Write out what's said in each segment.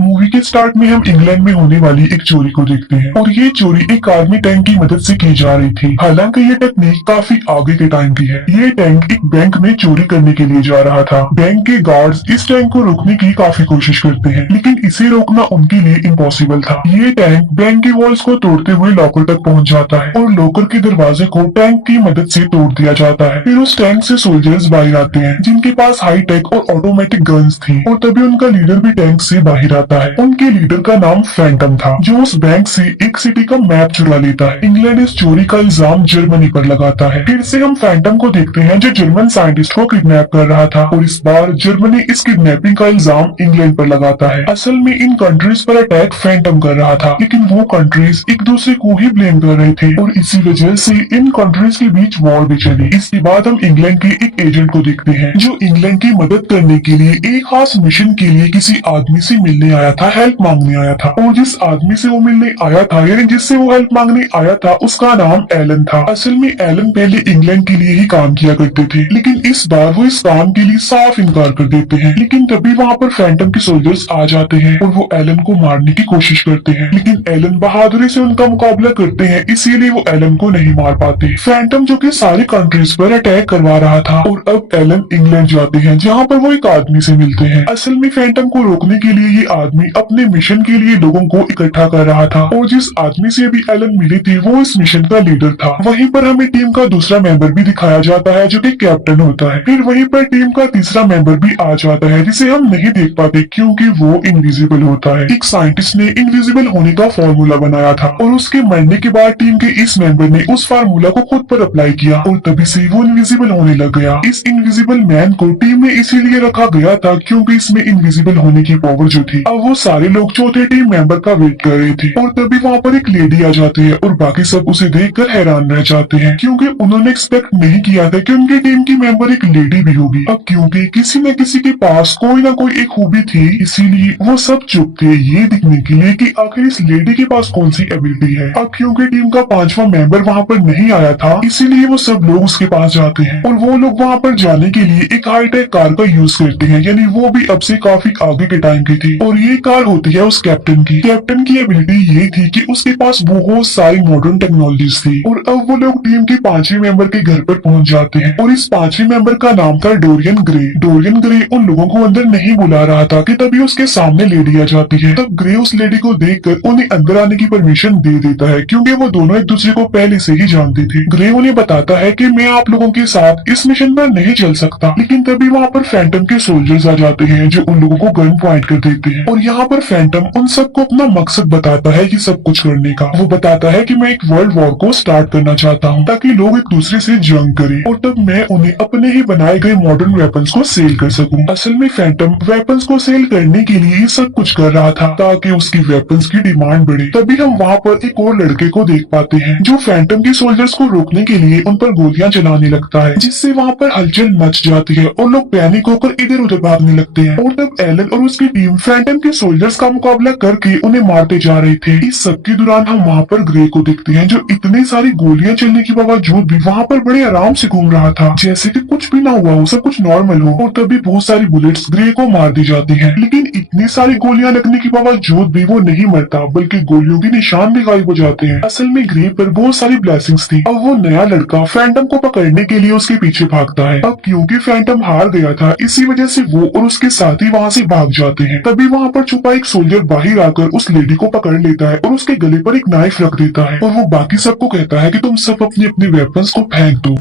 Movie के start में हम इंग्लैंड में होने वाली एक चोरी को देखते हैं और ये चोरी एक आर्मी टैंक की मदद से की जा रही थी। हालांकि ये टेक्निक काफी आगे के टाइम की है। ये टैंक एक बैंक में चोरी करने के लिए जा रहा था। बैंक के गार्ड्स इस टैंक को रोकने की काफी कोशिश करते हैं, लेकिन इसे रोकना उनके लिए इम्पॉसिबल था। ये टैंक बैंक की वॉल्स को तोड़ते हुए लॉकर तक पहुंच जाता है और लॉकर के दरवाजे को टैंक की मदद से तोड़ दिया जाता है। फिर उस टैंक से सोल्जर्स बाहर आते हैं जिनके पास हाई टेक और ऑटोमेटिक गन्स थी और तभी उनका लीडर भी टैंक से बाहर आता है। उनके लीडर का नाम फैंटम था, जो उस बैंक से एक सिटी का मैप चुरा लेता है। इंग्लैंड इस चोरी का इल्जाम जर्मनी पर लगाता है। फिर से हम फैंटम को देखते हैं जो जर्मन साइंटिस्ट को किडनैप कर रहा था और इस बार जर्मनी इस किडनैपिंग का इल्जाम इंग्लैंड पर लगाता है। असल में इन कंट्रीज पर अटैक फैंटम कर रहा था, लेकिन वो कंट्रीज एक दूसरे को ही ब्लेम कर रहे थे और इसी वजह से इन कंट्रीज के बीच वॉर भी चली। इसके बाद हम इंग्लैंड के एक एजेंट को देखते हैं जो इंग्लैंड की मदद करने के लिए एक खास मिशन के लिए किसी आदमी से मिलने आया था, हेल्प मांगने आया था। और जिस आदमी से वो मिलने आया था यानी जिससे वो हेल्प मांगने आया था उसका नाम एलन था। असल में एलन पहले इंग्लैंड के लिए ही काम किया करते थे, लेकिन इस बार वो इस काम के लिए साफ इनकार कर देते हैं। लेकिन तभी वहाँ पर फैंटम के सोल्जर्स आ जाते हैं और वो एलन को मारने की कोशिश करते हैं, लेकिन एलन बहादुरी से उनका मुकाबला करते हैं, इसीलिए वो एलन को नहीं मार पाते। फैंटम जो कि सारी कंट्रीज पर अटैक करवा रहा था और अब एलन इंग्लैंड जाते हैं जहाँ पर वो एक आदमी से मिलते हैं। असल में फैंटम को रोकने के लिए ये आदमी अपने मिशन के लिए लोगों को इकट्ठा कर रहा था और जिस आदमी से अभी एलन मिली थी वो इस मिशन का लीडर था। वहीं पर हमें टीम का दूसरा मेंबर भी दिखाया जाता है जो कि कैप्टन होता है। फिर वहीं पर टीम का तीसरा मेंबर भी आ जाता है जिसे हम नहीं देख पाते क्योंकि वो इनविजिबल होता है। एक साइंटिस्ट ने इनविजिबल होने का फॉर्मूला बनाया था और उसके मरने के बाद टीम के इस मेंबर ने उस फार्मूला को खुद पर अप्लाई किया और तभी से वो इनविजिबल होने लग गया। इस इनविजिबल मैन को टीम में इसीलिए रखा गया था क्योंकि इसमें इनविजिबल होने की पावर जो थी। अब वो सारे लोग चौथे टीम मेंबर का वेट कर रहे थे और तभी वहाँ पर एक लेडी आ जाती है और बाकी सब उसे देखकर हैरान रह जाते हैं क्योंकि उन्होंने एक्सपेक्ट नहीं किया था कि उनकी टीम की मेंबर एक लेडी भी होगी। अब क्योंकि किसी न किसी के पास कोई ना कोई एक खूबी थी, इसीलिए वो सब चुप थे ये दिखने के लिए कि आखिर इस लेडी के पास कौन सी एबिलिटी है। अब क्योंकि टीम का पांचवा मेंबर वहाँ पर नहीं आया था, इसीलिए वो सब लोग उसके पास जाते हैं और वो लोग वहाँ पर जाने के लिए एक हाईटेक कार का यूज करते हैं, यानी वो भी अब से काफी आगे के टाइम की थी और ये कार होती है उस कैप्टन की। कैप्टन की एबिलिटी ये थी कि उसके पास बहुत सारी मॉडर्न टेक्नोलॉजीज थी और अब वो लोग टीम के पांचवें मेंबर के घर पर पहुंच जाते हैं और इस पांचवें मेंबर का नाम था डोरियन ग्रे। डोरियन ग्रे उन लोगों को अंदर नहीं बुला रहा था कि तभी उसके सामने लेडी आ जाती है। तब ग्रे उस लेडी को देखकर उन्हें अंदर आने की परमिशन दे देता है क्योंकि वो दोनों एक दूसरे को पहले से ही जानते थे। ग्रे उन्हें बताता है कि मैं आप लोगों के साथ इस मिशन पर नहीं चल सकता, लेकिन तभी वहाँ पर फैंटम के सोल्जर्स आ जाते हैं जो उन लोगों को गन पॉइंट कर देते हैं और यहाँ पर फैंटम उन सबको अपना मकसद बताता है ये सब कुछ करने का। वो बताता है कि मैं एक वर्ल्ड वॉर को स्टार्ट करना चाहता हूँ ताकि लोग एक दूसरे से जंग करें और तब मैं उन्हें अपने ही बनाए गए मॉडर्न वेपन्स को सेल कर सकूं। असल में फैंटम वेपन्स को सेल करने के लिए ये सब कुछ कर रहा था ताकि उसकी वेपन्स की डिमांड बढ़े। तभी हम वहाँ पर एक और लड़के को देख पाते हैं जो फैंटम के सोल्जर्स को रोकने के लिए उन पर गोलियां चलाने लगता है, जिससे वहाँ पर हलचल मच जाती है और लोग पैनिक होकर इधर उधर भागने लगते हैं और तब एलन और उसकी टीम फैंटम के सोल्जर्स का मुकाबला करके उन्हें मारते जा रहे थे। इस सब के दौरान हम वहाँ पर ग्रे को देखते हैं जो इतनी सारी गोलियां चलने के बावजूद भी वहाँ पर बड़े आराम से घूम रहा था जैसे कि कुछ भी ना हुआ हो, सब कुछ नॉर्मल हो। और तभी बहुत सारी बुलेट्स ग्रे को मार दी जाती हैं, लेकिन इतनी सारी गोलियां लगने के बावजूद भी वो नहीं मरता बल्कि गोलियों के निशान भी गायब हो जाते हैं। असल में ग्रे पर बहुत सारी ब्लेसिंग्स थी। अब वो नया लड़का फैंटम को पकड़ने के लिए उसके पीछे भागता है। अब क्योंकि फैंटम हार गया था इसी वजह से वो और उसके साथी वहाँ से भाग जाते हैं। तभी वहाँ पर छुपा एक सोल्जर बाहर आकर उस लेडी को पकड़ लेता है और उसके गले पर एक नाइफ रख देता है और वो बाकी सबको कहता है कि तुम सब अपने अपने वेपन्स को फेंक दो।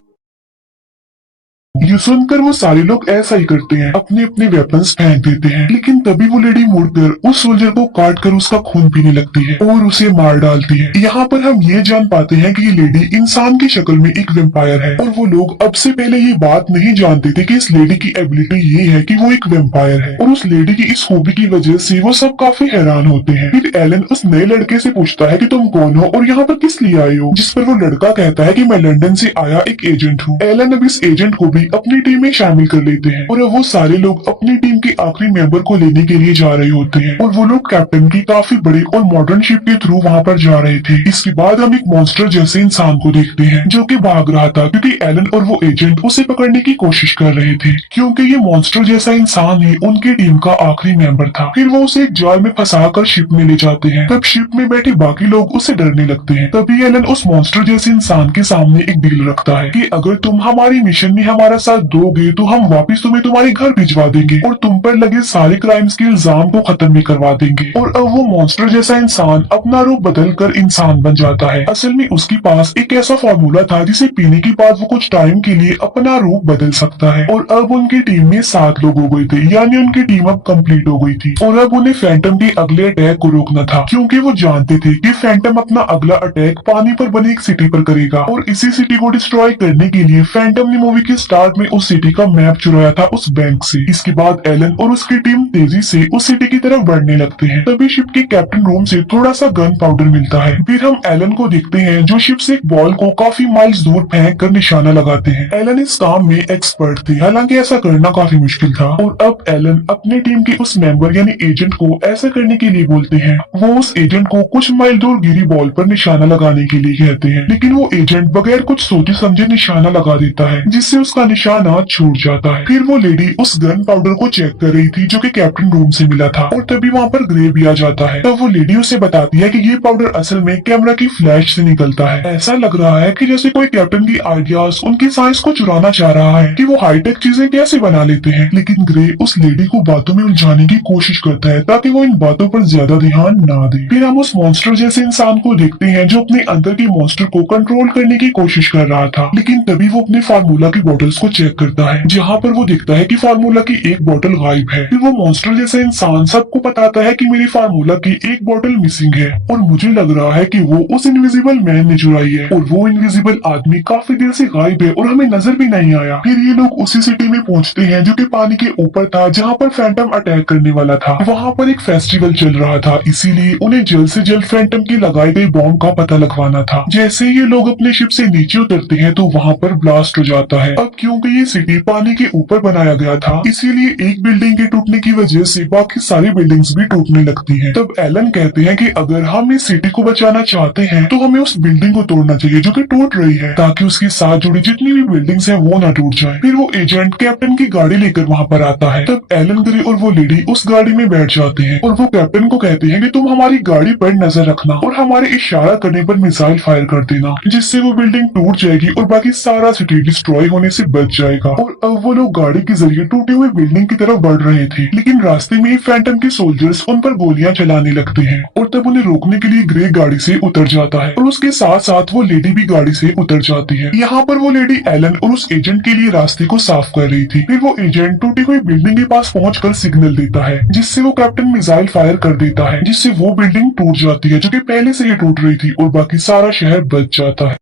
ये सुनकर वो सारे लोग ऐसा ही करते हैं, अपने अपने वेपन्स फेंक देते हैं, लेकिन तभी वो लेडी मुड़कर उस सोल्जर को काट कर उसका खून पीने लगती है और उसे मार डालती है। यहाँ पर हम ये जान पाते हैं कि ये लेडी इंसान की शक्ल में एक वेम्पायर है और वो लोग अब से पहले ये बात नहीं जानते थे कि इस लेडी की एबिलिटी ये है कि वो एक वेम्पायर है और उस लेडी की इस खूबी की वजह से वो सब काफी हैरान होते हैं। फिर एलन उस नए लड़के से पूछता है कि तुम कौन हो और यहाँ पर किस लिए आए हो, जिस पर वो लड़का कहता है कि मैं लंदन से आया एक एजेंट हूँ। एलन अब इस एजेंट को भी अपनी टीम में शामिल कर लेते हैं और अब वो सारे लोग अपनी टीम के आखिरी मेंबर को लेने के लिए जा रहे होते हैं और वो लोग कैप्टन की काफी बड़े और मॉडर्न शिप के थ्रू वहाँ पर जा रहे थे। इसके बाद हम एक मॉन्स्टर जैसे इंसान को देखते हैं जो कि भाग रहा था क्योंकि एलन और वो एजेंट उसे पकड़ने की कोशिश कर रहे थे, क्योंकि ये मॉन्स्टर जैसा इंसान ही उनकी टीम का आखिरी मेंबर था। फिर वो उसे एक जाल में फंसाकर शिप में ले जाते हैं। तब शिप में बैठे बाकी लोग उसे डरने लगते हैं। तभी एलन उस मॉन्स्टर जैसे इंसान के सामने एक डील रखता है कि अगर तुम हमारी मिशन में हमारा साथ दोगे तो हम वापस तुम्हें तुम्हारे घर भिजवा देंगे और तुम पर लगे सारे क्राइम्स के इल्जाम को खत्म भी करवा देंगे। और अब वो मॉन्स्टर जैसा इंसान अपना रूप बदल कर इंसान बन जाता है। असल में उसके पास एक ऐसा फार्मूला था जिसे पीने के बाद वो कुछ टाइम के लिए अपना रूप बदल सकता है। और अब उनकी टीम में 7 लोग हो गए थे, यानी उनकी टीम अब कंप्लीट हो गई थी। और अब उन्हें फैंटम के अगले अटैक को रोकना था, क्योंकि वो जानते थे कि फैंटम अपना अगला अटैक पानी पर बनी एक सिटी पर करेगा और इसी सिटी को डिस्ट्रॉय करने के लिए फैंटम ने मूवी के स्टार्ट में उस सिटी का मैप चुराया था उस बैंक से। इसके बाद एलन और उसकी टीम तेजी से उस सिटी की तरफ बढ़ने लगते हैं। तभी शिप के कैप्टन रूम से थोड़ा सा गन पाउडर मिलता है। फिर हम एलन को देखते हैं जो शिप से एक बॉल को काफी माइल्स दूर फेंक कर निशाना लगाते हैं। एलन इस काम में एक्सपर्ट थे, हालांकि ऐसा करना काफी मुश्किल था। और अब एलन अपने टीम के उस मेंबर यानी एजेंट को ऐसा करने के लिए बोलते हैं। वो उस एजेंट को कुछ माइल दूर गिरी बॉल पर निशाना लगाने के लिए कहते हैं, लेकिन वो एजेंट बगैर कुछ सोचे समझे निशाना लगा देता है, जिससे उसका निशाना छूट जाता है। फिर वो लेडी उस गन पाउडर को चेक कर रही थी जो कि कैप्टन रूम से मिला था और तभी वहाँ पर ग्रे भी आ जाता है। तब वो लेडी उसे बताती है कि ये पाउडर असल में कैमरा की फ्लैश से निकलता है। ऐसा लग रहा है कि जैसे कोई कैप्टन की आइडियाज उनकी साइंस को चुराना चाह रहा है कि वो हाईटेक चीजें कैसे बना लेते हैं। लेकिन ग्रे उस लेडी को बातों में उलझाने की कोशिश करता है ताकि वो इन बातों पर ज्यादा ध्यान ना दे। फिर हम उस मॉन्स्टर जैसे इंसान को देखते हैं जो अपने अंदर के मॉन्स्टर को कंट्रोल करने की कोशिश कर रहा था, लेकिन तभी वो अपने फार्मूला की बोतल्स को चेक करता है, जहाँ पर वो देखता है कि फार्मूला की एक बोतल गायब है। फिर वो मॉन्स्टर जैसा इंसान सबको बताता है कि मेरी फार्मूला की एक बोतल मिसिंग है और मुझे लग रहा है कि वो उस इनविजिबल मैन ने चुराई है और वो इनविजिबल आदमी काफी देर से गायब है और हमें नजर भी नहीं आया। फिर ये लोग उसी सिटी में पहुंचते हैं जो कि पानी के ऊपर था, जहाँ पर फैंटम अटैक करने वाला था। वहाँ पर एक फेस्टिवल चल रहा था, इसीलिए उन्हें जल्द से जल्द फैंटम की लगाई गई बॉम्ब का पता लगवाना था। जैसे ये लोग अपने शिप से नीचे उतरते हैं तो वहाँ पर ब्लास्ट हो जाता है। अब क्योंकि ये सिटी पानी के ऊपर बनाया गया था, इसीलिए एक बिल्डिंग के टूटने की वजह से बाकी सारी बिल्डिंग्स भी टूटने लगती हैं। तब एलन कहते हैं कि अगर हम इस सिटी को बचाना चाहते हैं तो हमें उस बिल्डिंग को तोड़ना चाहिए जो कि टूट रही है, ताकि उसके साथ जुड़ी जितनी भी बिल्डिंग्स हैं वो ना टूट जाए। फिर वो एजेंट कैप्टन की गाड़ी लेकर वहाँ पर आता है। तब एलन ग्रे और वो लेडी उस गाड़ी में बैठ जाते हैं और वो कैप्टन को कहते हैं कि तुम हमारी गाड़ी पर नजर रखना और हमारे इशारा करने पर मिसाइल फायर कर देना, जिससे वो बिल्डिंग टूट जाएगी और बाकी सारा सिटी डिस्ट्रॉय होने से बच जाएगा। और अब वो लोग गाड़ी के जरिए टूटे हुए बिल्डिंग की तरफ बढ़ रहे थे, लेकिन रास्ते में फैंटम के सोल्जर्स उन पर गोलियां चलाने लगते हैं और तब उन्हें रोकने के लिए ग्रे गाड़ी से उतर जाता है और उसके साथ साथ वो लेडी भी गाड़ी से उतर जाती है। यहाँ पर वो लेडी एलन और उस एजेंट के लिए रास्ते को साफ कर रही थी। फिर वो एजेंट टूटी हुई बिल्डिंग के पास पहुंचकर सिग्नल देता है, जिससे वो कैप्टन मिसाइल फायर कर देता है, जिससे वो बिल्डिंग टूट जाती है जो कि पहले से ही टूट रही थी और बाकी सारा शहर बच जाता है।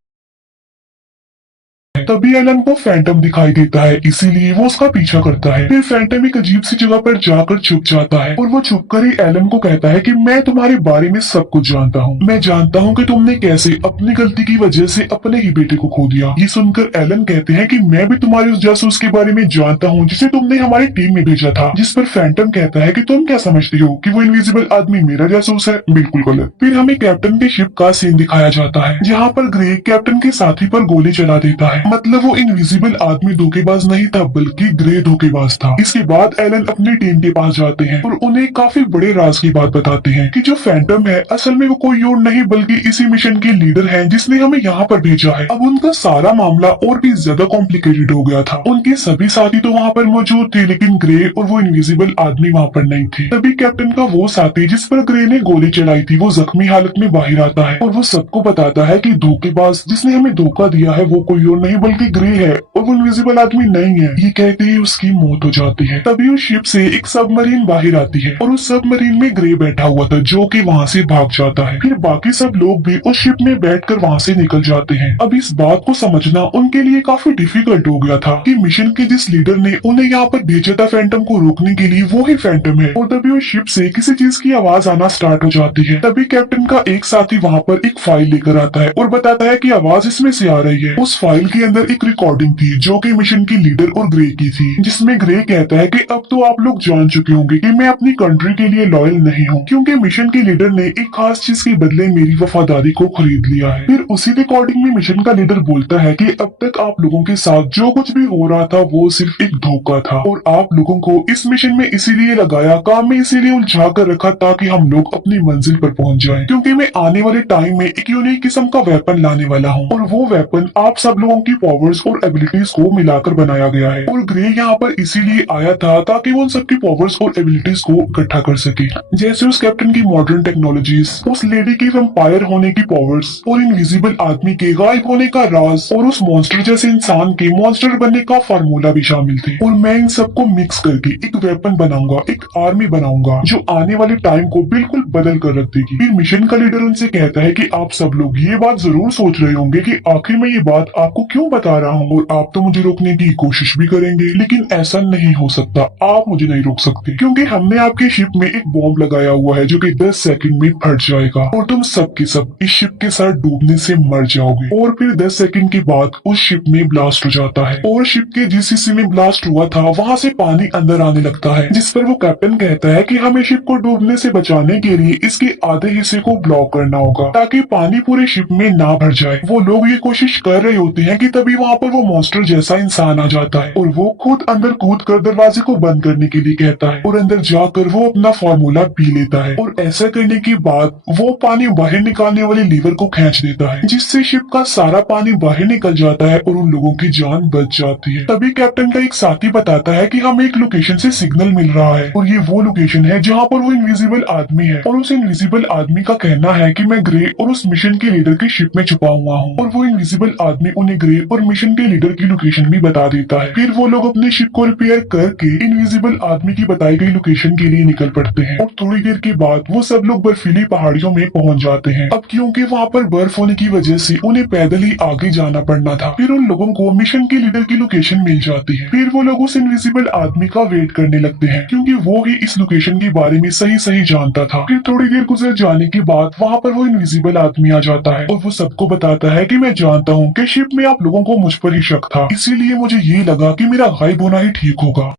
तभी एलन को फैंटम दिखाई देता है, इसीलिए वो उसका पीछा करता है। फिर फैंटम एक अजीब सी जगह पर जाकर छुप जाता है और वो छुपकर ही एलन को कहता है कि मैं तुम्हारे बारे में सब कुछ जानता हूँ। मैं जानता हूँ कि तुमने कैसे अपनी गलती की वजह से अपने ही बेटे को खो दिया। ये सुनकर एलन कहते हैं कि मैं भी तुम्हारे उस जासूस के बारे में जानता हूँ जिसे तुमने हमारी टीम में भेजा था। जिस पर फैंटम कहता है कि तुम क्या समझती हो कि वो इनविजिबल आदमी मेरा जासूस है? बिल्कुल गलत। फिर हमें कैप्टन के शिप का सीन दिखाया जाता है, जहाँ पर ग्रे कैप्टन के साथी पर गोली चला देता है। मतलब वो इनविजिबल आदमी धोखेबाज नहीं था, बल्कि ग्रे धोखेबाज था। इसके बाद एलन अपनी टीम के पास जाते हैं और उन्हें काफी बड़े राज की बात बताते हैं कि जो फैंटम है असल में वो कोई और नहीं बल्कि इसी मिशन के लीडर हैं जिसने हमें यहाँ पर भेजा है। अब उनका सारा मामला और भी ज्यादा कॉम्प्लिकेटेड हो गया था। उनके सभी साथी तो वहाँ पर मौजूद थे, लेकिन ग्रे और वो इनविजिबल आदमी वहाँ पर नहीं थे। तभी कैप्टन का वो साथी जिस पर ग्रे ने गोली चलाई थी वो जख्मी हालत में बाहर आता है और वो सबको बताता है कि धोखेबाज जिसने हमें धोखा दिया है वो कोई और नहीं बल्कि ग्रे है और वो इनविजिबल आदमी नहीं है। ये कहते ही उसकी मौत हो जाती है। तभी उस शिप से एक सबमरीन बाहर आती है और उस सबमरीन में ग्रे बैठा हुआ था जो कि वहाँ से भाग जाता है। फिर बाकी सब लोग भी उस शिप में बैठकर वहाँ से निकल जाते हैं। अब इस बात को समझना उनके लिए काफी डिफिकल्ट हो गया था कि मिशन के जिस लीडर ने उन्हें यहाँ पर भेजा था फैंटम को रोकने के लिए वो ही फैंटम है। और तभी उस शिप से किसी चीज की आवाज आना स्टार्ट हो जाती है। तभी कैप्टन का एक साथी वहाँ पर एक फाइल लेकर आता है और बताता है कि आवाज इसमें से आ रही है। उस फाइल के अंदर एक रिकॉर्डिंग थी जो कि मिशन की लीडर और ग्रे की थी, जिसमें ग्रे कहता है कि अब तो आप लोग जान चुके होंगे कि मैं अपनी कंट्री के लिए लॉयल नहीं हूँ, क्योंकि मिशन की लीडर ने एक खास चीज के बदले मेरी वफादारी को खरीद लिया है। फिर उसी रिकॉर्डिंग में मिशन का लीडर बोलता है कि अब तक आप लोगों के साथ जो कुछ भी हो रहा था वो सिर्फ एक धोखा था, और आप लोगों को इस मिशन में इसीलिए लगाया, काम में इसीलिए उलझा कर रखा ताकि हम लोग अपनी मंजिल पर पहुंच जाएं, क्योंकि मैं आने वाले टाइम में एक यूनिक किस्म का वेपन लाने वाला हूं, और वो वेपन आप सब लोगों की पावर्स और एबिलिटीज को मिलाकर बनाया गया है। और ग्रे यहाँ पर इसीलिए आया था ताकि वो उन सबकी पावर्स और एबिलिटीज को इकट्ठा कर सके, जैसे उस कैप्टन की मॉडर्न टेक्नोलॉजीज, उस लेडी की वैम्पायर होने की पावर्स, और इनविजिबल आदमी के गायब होने का राज, और उस मॉन्स्टर जैसे इंसान के मॉन्स्टर बनने का फार्मूला भी शामिल थे। और मैं इन सबको मिक्स करके एक वेपन बनाऊंगा, एक आर्मी बनाऊंगा जो आने वाले टाइम को बिल्कुल बदल कर रख देगी। फिर मिशन का लीडर उनसे कहता है कि आप सब लोग ये बात जरूर सोच रहे होंगे कि आखिर मैं ये बात आपको क्यों बता रहा हूँ, और आप तो मुझे रोकने की कोशिश भी करेंगे, लेकिन ऐसा नहीं हो सकता, आप मुझे नहीं रोक सकते, क्योंकि हमने आपके शिप में एक बॉम्ब लगाया हुआ है जो कि 10 सेकंड में फट जाएगा और तुम सब के सब इस शिप के साथ डूबने से मर जाओगे। और फिर 10 सेकंड के बाद उस शिप में ब्लास्ट हो जाता है, और शिप के जिस हिस्से में ब्लास्ट हुआ था वहाँ से पानी अंदर आने लगता है, जिस पर वो कैप्टन कहता है कि हमें शिप को डूबने से बचाने के लिए इसके आधे हिस्से को ब्लॉक करना होगा ताकि पानी पूरे शिप में ना भर जाए। वो लोग ये कोशिश कर रहे होते हैं कि तभी वहाँ पर वो मॉन्स्टर जैसा इंसान आ जाता है, और वो खुद अंदर कूद कर दरवाजे को बंद करने के लिए कहता है, और अंदर जाकर वो अपना फार्मूला पी लेता है, और ऐसा करने के बाद वो पानी बाहर निकालने वाले लीवर को खींच देता है, जिससे शिप का सारा पानी बाहर निकल जाता है और उन लोगों की जान बच जाती है। तभी कैप्टन का एक साथी बताता है कि हमें एक लोकेशन से सिग्नल मिल रहा है, और ये वो लोकेशन है जहाँ पर वो इनविजिबल आदमी है, और उस इनविजिबल आदमी का कहना है कि मैं ग्रे और उस मिशन के लीडर की शिप में छुपा हुआ हूँ, और वो इनविजिबल आदमी उन्हें ग्रे और मिशन के लीडर की लोकेशन भी बता देता है। फिर वो लोग अपने शिप को रिपेयर करके इनविजिबल आदमी की बताई गई लोकेशन के लिए निकल पड़ते हैं, और थोड़ी देर के बाद वो सब लोग बर्फीली पहाड़ियों में पहुंच जाते हैं। अब क्योंकि वहाँ पर बर्फ होने की वजह से उन्हें पैदल ही आगे जाना पड़ना था। फिर उन लोगों को मिशन के लीडर की लोकेशन मिल जाती है। फिर वो लोग उस इनविजिबल आदमी का वेट करने लगते हैं, क्योंकि वो ही इस लोकेशन के बारे में सही सही जानता था। फिर थोड़ी देर गुजर जाने के बाद वहाँ पर वो इनविजिबल आदमी आ जाता है, और वो सबको बताता है कि मैं जानता हूँ कि शिप में आप लोगों को मुझ पर ही शक था, इसीलिए मुझे ये लगा कि मेरा गायब होना ही ठीक होगा।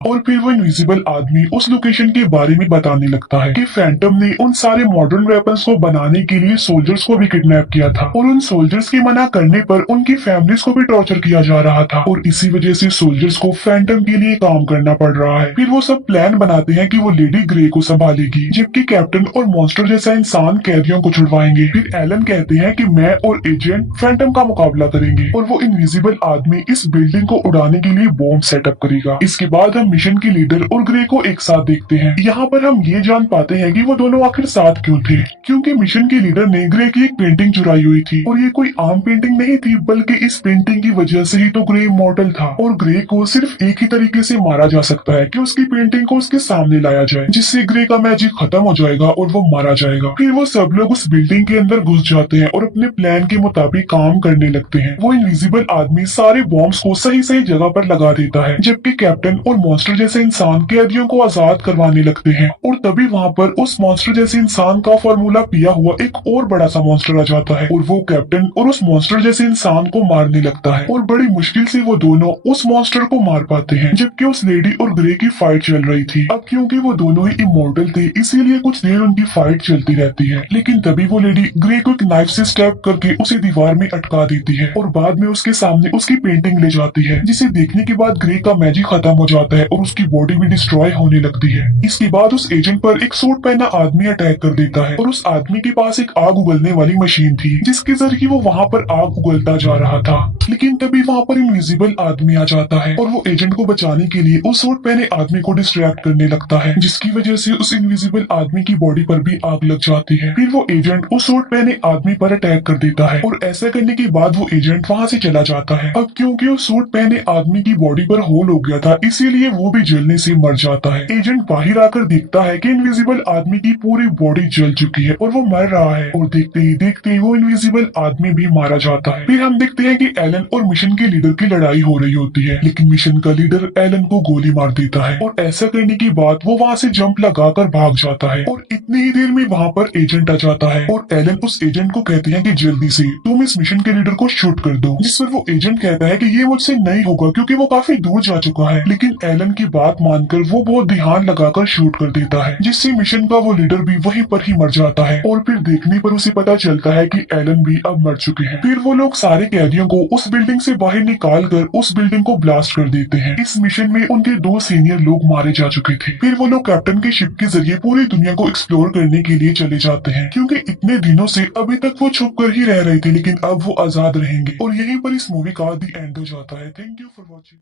और फिर वो इनविजिबल आदमी उस लोकेशन के बारे में बताने लगता है कि फैंटम ने उन सारे मॉडर्न वेपन्स को बनाने के लिए सोल्जर्स को भी किडनैप किया था, और उन सोल्जर्स के मना करने पर उनकी फैमिलीज को भी टॉर्चर किया जा रहा था, और इसी वजह से सोल्जर्स को फैंटम के लिए काम करना पड़ रहा है। फिर वो सब प्लान बनाते हैं कि वो लेडी ग्रे को संभालेगी, जबकि कैप्टन और मॉन्स्टर जैसा इंसान कैदियों को छुड़वाएंगे। फिर एलन कहते हैं कि मैं और एजेंट फैंटम का मुकाबला करेंगे, और वो इनविजिबल आदमी इस बिल्डिंग को उड़ाने के लिए बॉम्ब सेटअप करेगा। इसके बाद हम मिशन के लीडर और ग्रे को एक साथ देखते हैं। यहाँ पर हम ये जान पाते हैं कि वो दोनों आखिर साथ क्यों थे, क्योंकि मिशन के लीडर ने ग्रे की एक पेंटिंग चुराई हुई थी, और ये कोई आम पेंटिंग नहीं थी, बल्कि इस पेंटिंग की वजह से ही तो ग्रे इमॉर्टल था, और ग्रे को सिर्फ एक ही तरीके से मारा जा सकता है कि उसकी पेंटिंग को उसके सामने लाया जाए, जिससे ग्रे का मैजिक खत्म हो जाएगा और वो मारा जाएगा। फिर वो सब लोग उस बिल्डिंग के अंदर घुस जाते हैं और अपने प्लान के मुताबिक काम करने लगते हैं। वो इनविजिबल आदमी सारे बॉम्ब्स को सही सही जगह पर लगा देता है, जबकि कैप्टन और मॉन्स्टर जैसे इंसान कैदियों को आजाद करवाने लगते हैं, और तभी वहाँ पर उस मॉन्स्टर जैसे इंसान का फार्मूला पिया हुआ एक और बड़ा सा मॉन्स्टर आ जाता है, और वो कैप्टन और उस मॉन्स्टर जैसे इंसान को मारने लगता है, और बड़ी मुश्किल से वो दोनों उस मॉन्स्टर को मार पाते हैं, जबकि उस लेडी और ग्रे की फाइट चल रही थी। अब क्योंकि वो दोनों ही इमोर्टल थे, इसीलिए कुछ देर उनकी फाइट चलती रहती है, लेकिन तभी वो लेडी ग्रे को एक नाइफ से स्टैब करके उसे दीवार में अटका देती है, और बाद में उसके सामने उसकी पेंटिंग ले जाती है, जिसे देखने के बाद ग्रे का मैजिक खत्म हो जाता है और उसकी बॉडी भी डिस्ट्रॉय होने लगती है। इसके बाद उस एजेंट पर एक सूट पहना आदमी अटैक कर देता है, और उस आदमी के पास एक आग उगलने वाली मशीन थी, जिसके जरिए वो वहाँ पर आग उगलता जा रहा था। लेकिन तभी वहाँ पर इनविजिबल आदमी आ जाता है, और वो एजेंट को बचाने के लिए उस सूट पहने आदमी को डिस्ट्रैक्ट करने लगता है, जिसकी वजह से उस इनविजिबल आदमी की बॉडी पर भी आग लग जाती है। फिर वो एजेंट उस सूट पहने आदमी पर अटैक कर देता है, और ऐसा करने के बाद वो एजेंट वहाँ से चला जाता है। अब क्योंकि उस सूट पहने आदमी की बॉडी पर होल हो गया था, इसीलिए वो भी जलने से मर जाता है। एजेंट बाहर आकर देखता है कि इनविजिबल आदमी की पूरी बॉडी जल चुकी है और वो मर रहा है, और देखते ही वो इनविजिबल आदमी भी मारा जाता है। फिर हम देखते हैं कि एलन और मिशन के लीडर की लड़ाई हो रही होती है, लेकिन मिशन का लीडर एलन को गोली मार देता है, और ऐसा करने के बाद वो वहाँ से जंप लगाकर भाग जाता है। और इतनी ही देर में वहाँ पर एजेंट आ जाता है, और एलन उस एजेंट को कहते हैं कि जल्दी से तुम इस मिशन के लीडर को शूट कर दो। जिस पर वो एजेंट कहता है कि ये मुझसे नहीं होगा क्योंकि वो काफी दूर जा चुका है, लेकिन एलन की बात मानकर वो बहुत ध्यान लगाकर शूट कर देता है, जिससे मिशन का वो लीडर भी वहीं पर ही मर जाता है। और फिर देखने पर उसे पता चलता है कि एलन भी अब मर चुके हैं। फिर वो लोग सारे कैदियों को उस बिल्डिंग से बाहर निकाल कर उस बिल्डिंग को ब्लास्ट कर देते हैं। इस मिशन में उनके 2 सीनियर लोग मारे जा चुके थे। फिर वो लोग कैप्टन के शिप के जरिए पूरी दुनिया को एक्सप्लोर करने के लिए चले जाते हैं, क्योंकि इतने दिनों से अभी तक वो छुप कर ही रह रहे थे, लेकिन अब वो आजाद रहेंगे। और यहीं पर इस मूवी का दी एंड हो जाता है। Thank you for watching.